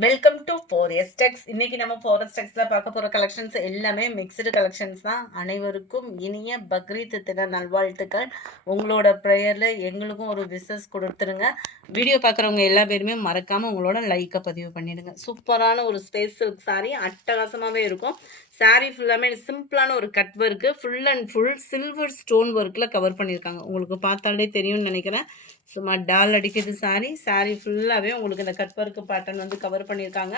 Welcome to forest டெக்ஸ். இன்னைக்கு நம்ம forest டெக்ஸ்ல பார்க்க போற கலெக்ஷன்ஸ் எல்லாமே மிக்சடு கலெக்ஷன்ஸ் தான். அனைவருக்கும் இனிய பக்ரீத் தின நல்வாழ்த்துக்கள். உங்களோட ப்ரேயர்ல எங்களுக்கும் ஒரு விசஸ் கொடுத்துருங்க. வீடியோ பார்க்குறவங்க எல்லா பேருமே மறக்காம உங்களோட லைக்கை பதிவு பண்ணிடுங்க. சூப்பரான ஒரு ஸ்பேஸ் சில்க் சாரீ, அட்டகாசமாகவே இருக்கும். சாரீ ஃபுல்லாமே சிம்பிளான ஒரு cut work, full and full silver stone ஒர்க்கில் கவர் பண்ணியிருக்காங்க. உங்களுக்கு பார்த்தாலே தெரியும்னு நினைக்கிறேன். சும்மா டால் அடிக்குது சாரீ. சாரீ ஃபுல்லாகவே உங்களுக்கு இந்த கட் ஒர்க்கு பேட்டர்ன் வந்து கவர் பண்ணியிருக்காங்க.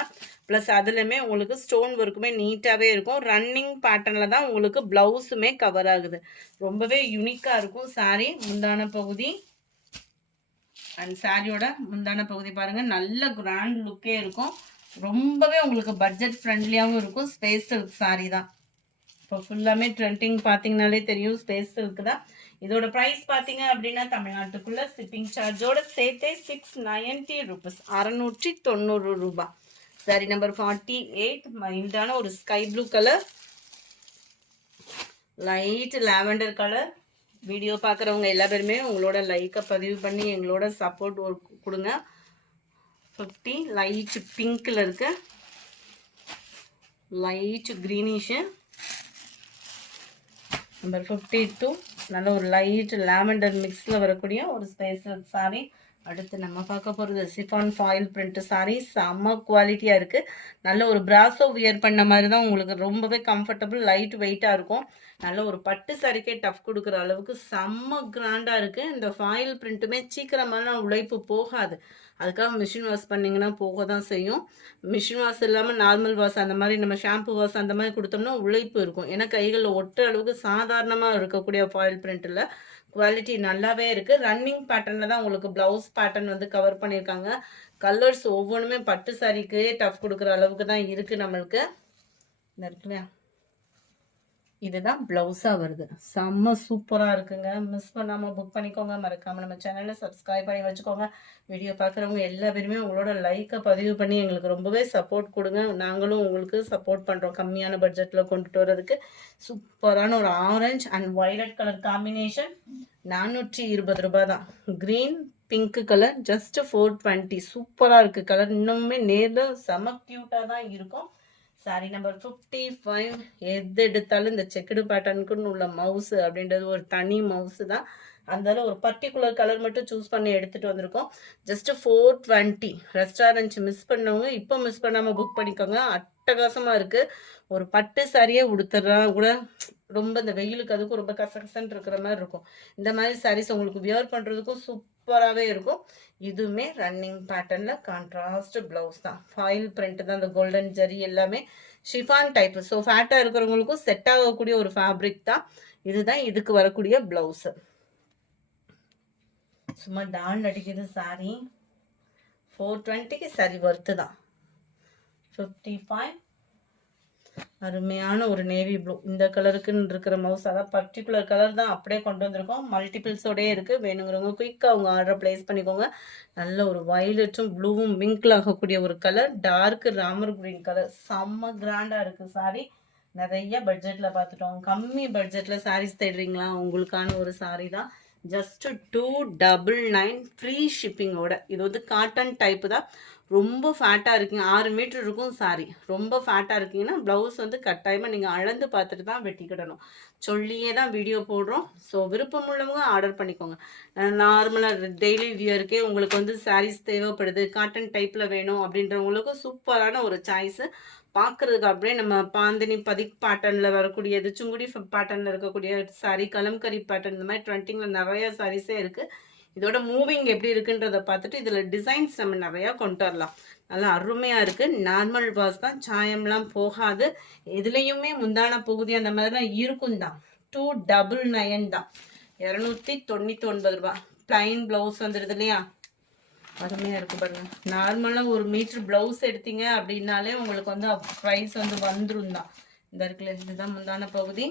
ப்ளஸ் அதுலேயுமே உங்களுக்கு ஸ்டோன் ஒர்க்குமே நீட்டாகவே இருக்கும். ரன்னிங் பேட்டர்னில் தான் உங்களுக்கு ப்ளவுஸுமே கவர் ஆகுது. ரொம்பவே யூனிக்காக இருக்கும் சாரீ. முந்தான பகுதி அண்ட் சாரியோட முந்தான பகுதி பாருங்கள், நல்ல கிராண்ட் லுக்கே இருக்கும். ரொம்பவே உங்களுக்கு பட்ஜெட் ஃப்ரெண்ட்லியாகவும் இருக்கும். ஸ்பேஸ் சில்க் சாரீ தான். இப்போ ஃபுல்லாமே ட்ரெண்டிங் பார்த்தீங்கனாலே தெரியும், ஸ்பேஸ் சில்க் தான். இதோட ப்ரைஸ் பார்த்தீங்க அப்படின்னா தமிழ்நாட்டுக்குள்ள ஷிப்பிங் சார்ஜோட சேர்த்தே 690 ருபீஸ், 690 ரூபாய். சாரி நம்பர் 48, மைல்டான ஒரு sky blue colour, light lavender colour. Video பார்க்குறவங்க எல்லா பேருமே உங்களோட லைக்கை பதிவு பண்ணி எங்களோட சப்போர்ட் கொடுங்க. 50 லைட் பிங்க்கில் இருக்கு, லைட் க்ரீனிஷு. நம்பர் 52 நல்ல ஒரு லைட் லாவெண்டர் மிக்ஸில் வரக்கூடிய ஒரு ஸ்பேஸ் சாரீ. அடுத்து நம்ம பார்க்க போகிறது சிஃபான் ஃபாயில் பிரிண்ட் சாரீ. செம்ம குவாலிட்டியாக இருக்குது. நல்ல ஒரு பிராசோ வியர் பண்ண மாதிரி தான் உங்களுக்கு ரொம்பவே கம்ஃபர்டபுள், லைட் வெயிட்டாக இருக்கும். நல்ல ஒரு பட்டு சாரிக்கே டஃப் கொடுக்குற அளவுக்கு செம்ம கிராண்டாக இருக்குது. இந்த ஃபாயில் பிரிண்ட்டுமே சீக்கிரமான உழைப்பு போகாது. அதுக்காக மிஷின் வாஷ் பண்ணிங்கன்னா போக தான் செய்யும். மிஷின் வாஷ் இல்லாமல் நார்மல் வாஷ் அந்த மாதிரி நம்ம ஷாம்பு வாஷ் அந்த மாதிரி கொடுத்தோம்னா உழைப்பு இருக்கும். ஏன்னா கைகளில் ஒட்டுற அளவுக்கு சாதாரணமாக இருக்கக்கூடிய ஃபாயில் பிரிண்ட்டில் குவாலிட்டி நல்லாவே இருக்குது. ரன்னிங் பேட்டர்னில் தான் உங்களுக்கு ப்ளவுஸ் பேட்டர்ன் வந்து கவர் பண்ணியிருக்காங்க. கலர்ஸ் ஒவ்வொன்றுமே பட்டு சாரிக்கு டஃப் கொடுக்குற அளவுக்கு தான் இருக்குது நம்மளுக்கு. இந்த இருக்குல்லையா, இதுதான் ப்ளவுஸாக வருது. செம்ம சூப்பராக இருக்குங்க. மிஸ் பண்ணாமல் புக் பண்ணிக்கோங்க. மறக்காமல் நம்ம சேனலை சப்ஸ்கிரைப் பண்ணி வச்சுக்கோங்க. வீடியோ பார்க்குறவங்க எல்லா பேருமே உங்களோட லைக்கை பதிவு பண்ணி எங்களுக்கு ரொம்பவே சப்போர்ட் கொடுங்க. நாங்களும் உங்களுக்கு சப்போர்ட் பண்ணுறோம் கம்மியான பட்ஜெட்டில் கொண்டுட்டு வர்றதுக்கு. சூப்பரான ஒரு orange and violet colour combination, 420 ரூபாய் தான். Green pink colour just 420. சூப்பராக இருக்குது கலர். இன்னுமே நேரில் செம க்யூட்டாக தான் இருக்கும். Sorry number 55. எது எடுத்தாலும் இந்த செக்குடு பேட்டர்னுக்குன்னு உள்ள மவுஸு அப்படின்றது ஒரு தனி மவுஸு தான். அதனால ஒரு பர்டிகுலர் கலர் மட்டும் சூஸ் பண்ணி எடுத்துகிட்டு வந்திருக்கோம். ஜஸ்ட் 420. ரெஸ்டாரண்ட் மிஸ் பண்ணவங்க இப்போ மிஸ் பண்ணாமல் புக் பண்ணிக்கோங்க. அட்டகாசமாக இருக்குது. ஒரு பட்டு சாரியே உடுத்துறா கூட ரொம்ப இந்த வெயிலுக்கு அதுக்கும் ரொம்ப கசகசன்னு இருக்கிற மாதிரி இருக்கும். இந்த மாதிரி சாரீஸ் உங்களுக்கு வியர் பண்ணுறதுக்கும் சூப்பராகவே இருக்கும். இதுவுமே ரன்னிங் பேட்டர்னில் கான்ட்ராஸ்ட் ப்ளவுஸ் தான். ஃபாயில் பிரிண்ட் தான், இந்த கோல்டன் ஜரி எல்லாமே ஷிஃபான் டைப்பு. ஸோ ஃபேட்டாக இருக்கிறவங்களுக்கும் செட் ஆகக்கூடிய ஒரு ஃபேப்ரிக் தான். இதுதான் இதுக்கு வரக்கூடிய ப்ளவுஸு. சும்மா டான் அடிக்குது சாரி. 420க்கு சரி ஒர்த்து தான். 55. அருமையான ஒரு நேவி ப்ளூ. இந்த கலருக்குன்னு இருக்கிற மவுஸ், அதான் பர்டிகுலர் கலர் தான் அப்படியே கொண்டு வந்திருக்கோம். மல்டிபிள்ஸோடயே இருக்குது. வேணுங்கிறவங்க குயிக்காக அவங்க ஆர்டர் ப்ளேஸ் பண்ணிக்கோங்க. நல்ல ஒரு வயலட்டும் ப்ளூவும் மிங்கில் ஆகக்கூடிய ஒரு colour, dark Ramar green colour. செம்ம கிராண்டாக இருக்குது சாரி. நிறைய பட்ஜெட்டில் பார்த்துட்டோம். கம்மி பட்ஜெட்டில் சாரீஸ் தேடுறீங்களா? உங்களுக்கான ஒரு சாரீ தான். ஜஸ்ட்டு 299 ஃப்ரீ ஷிப்பிங்கோட. இது வந்து காட்டன் டைப்பு தான். ரொம்ப ஃபேட்டாக இருக்கீங்க, 6 மீட்டர் இருக்கும் சாரி. ரொம்ப ஃபேட்டாக இருக்கீங்கன்னா ப்ளவுஸ் வந்து கட்டாயமாக நீங்கள் அளந்து பார்த்துட்டு தான் வெட்டிக்கிடணும். சொல்லியே தான் வீடியோ போடுறோம். ஸோ விருப்பம் உள்ளவங்க ஆர்டர் பண்ணிக்கோங்க. நார்மலாக டெய்லி வியருக்கே உங்களுக்கு வந்து சாரீஸ் தேவைப்படுது, காட்டன் டைப்பில் வேணும் அப்படின்றவங்களுக்கு சூப்பரான ஒரு சாய்ஸு. பார்க்குறதுக்கு அப்படியே நம்ம பாந்தினி பதிக் பேட்டர்னில் வரக்கூடியது, சுங்குடி பேட்டர்னில் இருக்கக்கூடிய சாரீ, கலம்கரி பேட்டர்ன், இந்த மாதிரி ட்ரெண்டிங்கில் நிறைய சாரீஸே இருக்குது. இதோட மூவிங் எப்படி இருக்குன்றதை பார்த்துட்டு இதில் டிசைன்ஸ் நம்ம நிறையா கொண்டு வரலாம். நல்லா அருமையாக இருக்குது. நார்மல் வாஷ் தான், சாயம்லாம் போகாது. இதுலேயுமே முந்தான பகுதி அந்த மாதிரிலாம் இருக்கும் தான். 299 தான், 299 ரூபா. பிளைன் ப்ளவுஸ் வந்துடுது இல்லையா, அருமையாக இருக்குது பாருங்கள். நார்மலாக ஒரு மீட்டர் ப்ளவுஸ் எடுத்தீங்க அப்படின்னாலே உங்களுக்கு வந்து ப்ரைஸ் வந்து வந்துடும் தான். இந்த இருக்குல்ல, இதுதான் முந்தான பகுதி.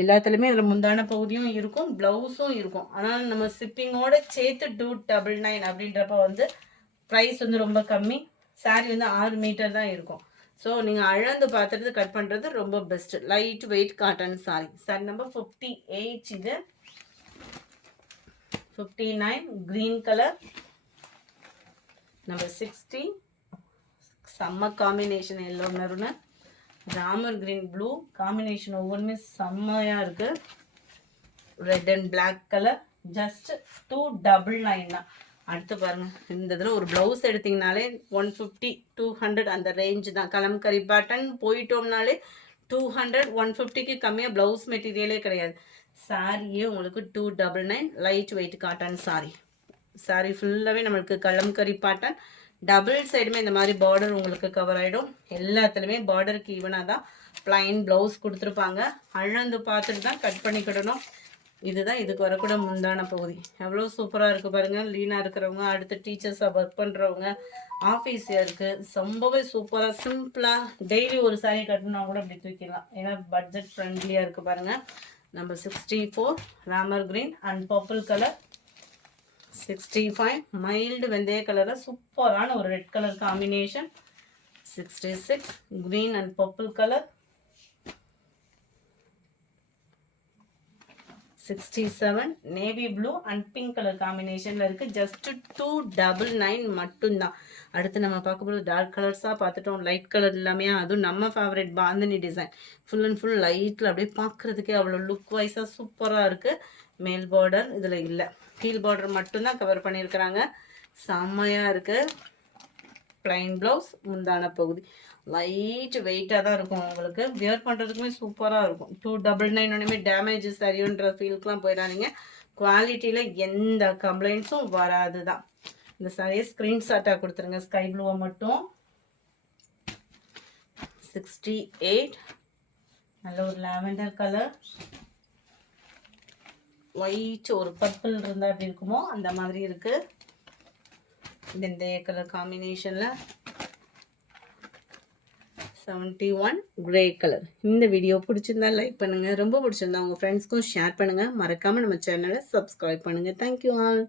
எல்லாத்துலேயுமே இதில் முந்தான பகுதியும் இருக்கும், ப்ளவுஸும் இருக்கும். ஆனால் நம்ம ஷிப்பிங்கோட சேர்த்து 299 அப்படின்றப்ப வந்து ப்ரைஸ் வந்து ரொம்ப கம்மி. சாரீ வந்து 6 மீட்டர் தான் இருக்கும். ஸோ நீங்கள் அளந்து பார்த்துட்டு கட் பண்ணுறது ரொம்ப best. Light weight cotton sari. Sari number 58. இது 59 க்ரீன் கலர். நம்பர் 60 செம்ம combination yellow maroon Ramar green blue combination ஒவ்வொன்றுமே செம்மையாக இருக்குது. Red and black colour just 299 தான். அடுத்து பாருங்க, இந்த இதில் ஒரு ப்ளவுஸ் எடுத்திங்கனாலே 150 200 அந்த ரேஞ்சு தான். கலம்கரி பேட்டர்ன் போயிட்டோம்னாலே 200 150க்கு கம்மியாக ப்ளவுஸ் மெட்டீரியலே கிடையாது. சாரியே உங்களுக்கு 299 light weight cotton sorry. Sorry ஃபுல்லாகவே நம்மளுக்கு கலம்கரி பேட்டர்ன், டபுள் சைடுமே இந்த மாதிரி பார்டர் உங்களுக்கு கவர் ஆகிடும். எல்லாத்துலேயுமே பார்டருக்கு ஈவனாக தான் ப்ளைன் ப்ளவுஸ் கொடுத்துருப்பாங்க. அளந்து பார்த்துட்டு தான் கட் பண்ணிக்கிடணும். இதுதான் இதுக்கு வரக்கூட முந்தான பகுதி. எவ்வளோ சூப்பராக இருக்குது பாருங்கள். லீனாக இருக்கிறவங்க, அடுத்து டீச்சர்ஸாக ஒர்க் பண்ணுறவங்க, ஆஃபீஸ் இருக்குது, ரொம்பவே சூப்பராக சிம்பிளாக டெய்லி ஒரு சாரீ கட்டினா கூட அப்படி தூக்கிடலாம். ஏன்னா பட்ஜெட் ஃப்ரெண்ட்லியாக இருக்குது பாருங்கள். Number 64 Ramar green and purple colour. 65 mild வெந்தய கலரில் சூப்பரான ஒரு red colour combination. 66 green and purple colour. 67 navy blue and pink colour காம்பினேஷனில் இருக்குது. ஜஸ்ட் 299 மட்டும்தான். அடுத்து நம்ம பார்க்க போகிறது டார்க் கலர்ஸாக பார்த்துட்டோம். லைட் கலர் எல்லாமே, அதுவும் நம்ம favourite bandhani design. Full and full லைட்டில் அப்படியே பார்க்குறதுக்கே அவ்வளோ லுக் வைஸாக சூப்பராக இருக்குது. மேல் பார்டர் இதில் இல்லை, கீழ் பார்டர் மட்டும்தான் கவர் பண்ணியிருக்கிறாங்க. செம்மையாக இருக்குது. ப்ளைன் ப்ளவுஸ், முந்தான பகுதி லைட் வெயிட்டாக தான் இருக்கும். உங்களுக்கு வியர் பண்ணுறதுக்குமே சூப்பராக இருக்கும். 299 ஒன்றுமே டேமேஜ் சரியுன்ற ஃபீலுக்குலாம் போயிடாதீங்க. குவாலிட்டியில் எந்த கம்ப்ளைண்ட்ஸும் வராது தான். இந்த சாரியை ஸ்க்ரீன்ஷாட்டாக கொடுத்துருங்க. ஸ்கை ப்ளூவை மட்டும். 68 நல்ல ஒரு லாவெண்டர் கலர், ஒயிட் ஒரு பர்பிள் இருந்தால் எப்படி இருக்குமோ அந்த மாதிரி இருக்குது. இந்த கலர் காம்பினேஷனில் 71 கிரே கலர். இந்த வீடியோ பிடிச்சிருந்தா லைக் பண்ணுங்கள், ரொம்ப பிடிச்சிருந்தா உங்கள் ஃப்ரெண்ட்ஸ்க்கும் ஷேர் பண்ணுங்கள். மறக்காமல் நம்ம சேனலை சப்ஸ்கிரைப் பண்ணுங்கள். Thank you all.